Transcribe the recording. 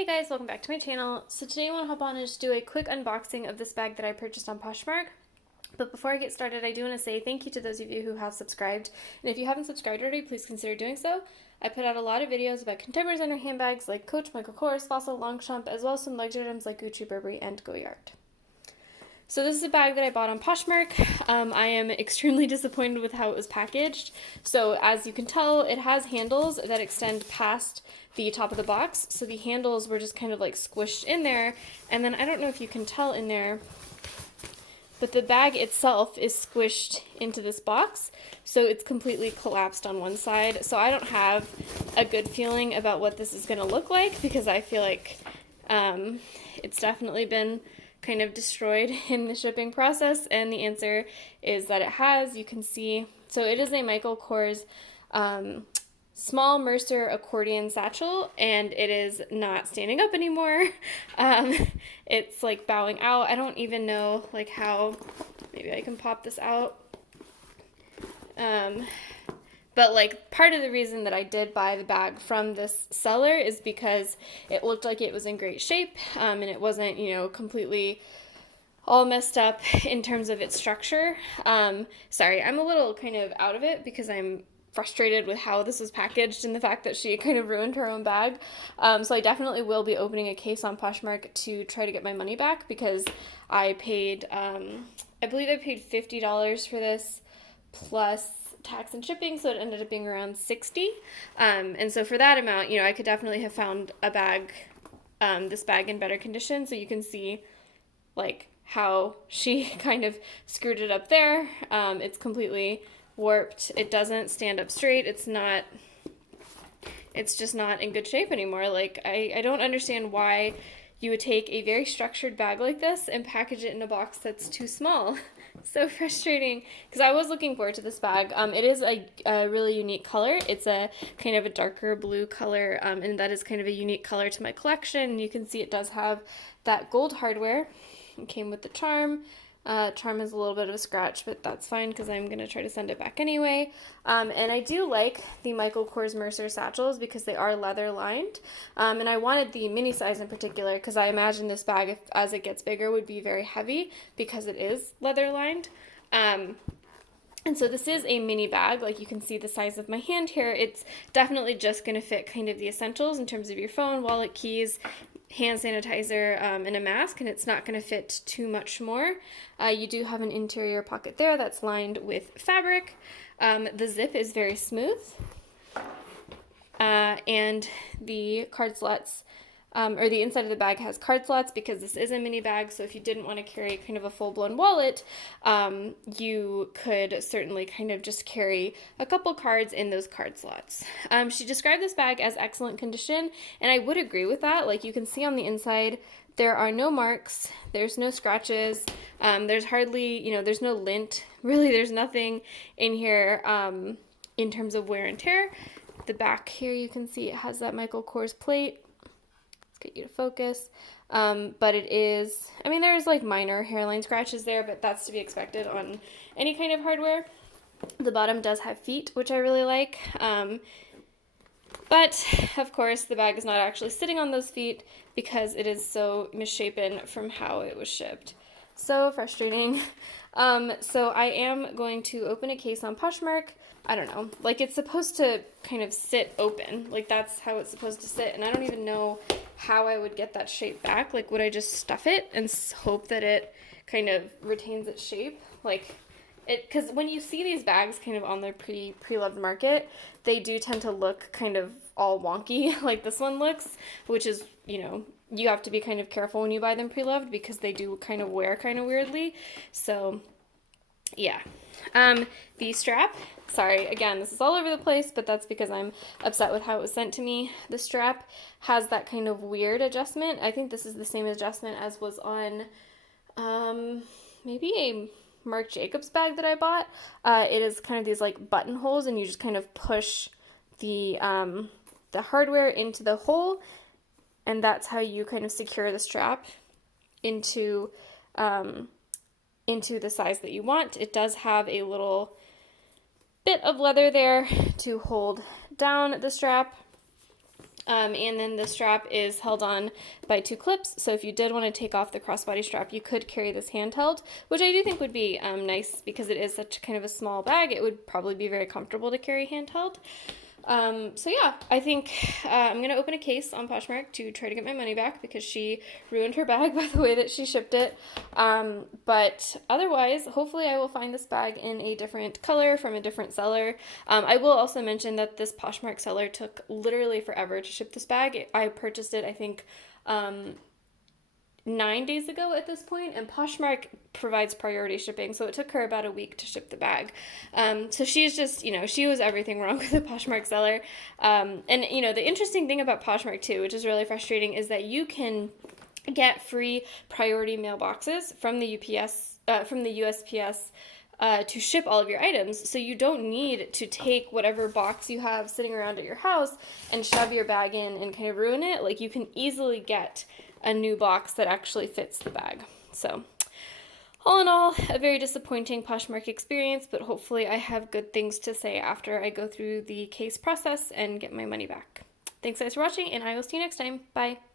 Hey guys, welcome back to my channel. So today I want to hop on and just do a quick unboxing of this bag that I purchased on Poshmark. But before I get started, I do want to say thank you to those of you who have subscribed. And if you haven't subscribed already, please consider doing so. I put out a lot of videos about contemporary designer handbags like Coach, Michael Kors, Fossil, Longchamp, as well as some luxury items like Gucci, Burberry, and Goyard. So this is a bag that I bought on Poshmark. I am extremely disappointed with how it was packaged. So as you can tell, it has handles that extend past the top of the box. So the handles were just kind of like squished in there. And then I don't know if you can tell in there, but the bag itself is squished into this box. So it's completely collapsed on one side. So I don't have a good feeling about what this is gonna look like because I feel like it's definitely been kind of destroyed in the shipping process, and the answer is that it has. You can see, so it is a Michael Kors small Mercer accordion satchel, and it is not standing up anymore. It's like bowing out. I don't even know like how, maybe I can pop this out. But like part of the reason that I did buy the bag from this seller is because it looked like it was in great shape, and it wasn't, you know, completely all messed up in terms of its structure. Sorry, I'm a little kind of out of it because I'm frustrated with how this was packaged and the fact that she kind of ruined her own bag. So I definitely will be opening a case on Poshmark to try to get my money back because I paid, I believe I paid $50 for this plus tax and shipping, so it ended up being around $60. And so for that amount, you know, I could definitely have found a bag, this bag in better condition. So you can see like how she kind of screwed it up there. It's completely warped. It doesn't stand up straight. It's just not in good shape anymore. Like I don't understand why you would take a very structured bag like this and package it in a box that's too small. So frustrating because I was looking forward to this bag. It is a really unique color. It's a kind of a darker blue color, and that is kind of a unique color to my collection. And you can see it does have that gold hardware. It came with the charm. Charm is a little bit of a scratch, but that's fine because I'm going to try to send it back anyway. And I do like the Michael Kors Mercer satchels because they are leather lined. And I wanted the mini size in particular because I imagine this bag, as it gets bigger, would be very heavy because it is leather lined. And so this is a mini bag. Like you can see the size of my hand here. It's definitely just going to fit kind of the essentials in terms of your phone, wallet, keys, hand sanitizer, and a mask, and it's not going to fit too much more. You do have an interior pocket there that's lined with fabric. The zip is very smooth, and the card slots, or the inside of the bag has card slots because this is a mini bag, so if you didn't want to carry kind of a full-blown wallet, you could certainly kind of just carry a couple cards in those card slots. She described this bag as excellent condition, and I would agree with that. Like you can see on the inside, there are no marks, there's no scratches, there's hardly, you know, there's no lint. Really, there's nothing in here in terms of wear and tear. The back here, you can see it has that Michael Kors plate. Get you to focus, but it is, I mean, there's like minor hairline scratches there, but that's to be expected on any kind of hardware. The bottom does have feet, which I really like, but of course the bag is not actually sitting on those feet because it is so misshapen from how it was shipped. So frustrating. So I am going to open a case on Poshmark. I don't know, like it's supposed to kind of sit open, like that's how it's supposed to sit, and I don't even know how I would get that shape back. Like would I just stuff it and hope that it kind of retains its shape? Like it, because when you see these bags kind of on the pre-loved market, they do tend to look kind of all wonky like this one looks, which is, you know, you have to be kind of careful when you buy them pre-loved because they do kind of wear kind of weirdly. So yeah. The strap, sorry, again, this is all over the place, but that's because I'm upset with how it was sent to me. The strap has that kind of weird adjustment. I think this is the same adjustment as was on maybe a Marc Jacobs bag that I bought. It is kind of these like buttonholes, and you just kind of push the hardware into the hole, and that's how you kind of secure the strap into the size that you want. It does have a little bit of leather there to hold down the strap. And then the strap is held on by 2 clips, so if you did want to take off the crossbody strap, you could carry this handheld, which I do think would be nice because it is such kind of a small bag. It would probably be very comfortable to carry handheld. So yeah, I think I'm going to open a case on Poshmark to try to get my money back because she ruined her bag by the way that she shipped it. But otherwise, hopefully I will find this bag in a different color from a different seller. I will also mention that this Poshmark seller took literally forever to ship this bag. I purchased it, I think, 9 days ago at this point, and Poshmark provides priority shipping, so it took her about a week to ship the bag. So she's just, she was everything wrong with the Poshmark seller. And, the interesting thing about Poshmark too, which is really frustrating, is that you can get free priority mailboxes from the USPS to ship all of your items, so you don't need to take whatever box you have sitting around at your house and shove your bag in and kind of ruin it. Like, you can easily get a new box that actually fits the bag. So all in all, a very disappointing Poshmark experience, but hopefully I have good things to say after I go through the case process and get my money back. Thanks guys for watching, and I will see you next time. Bye.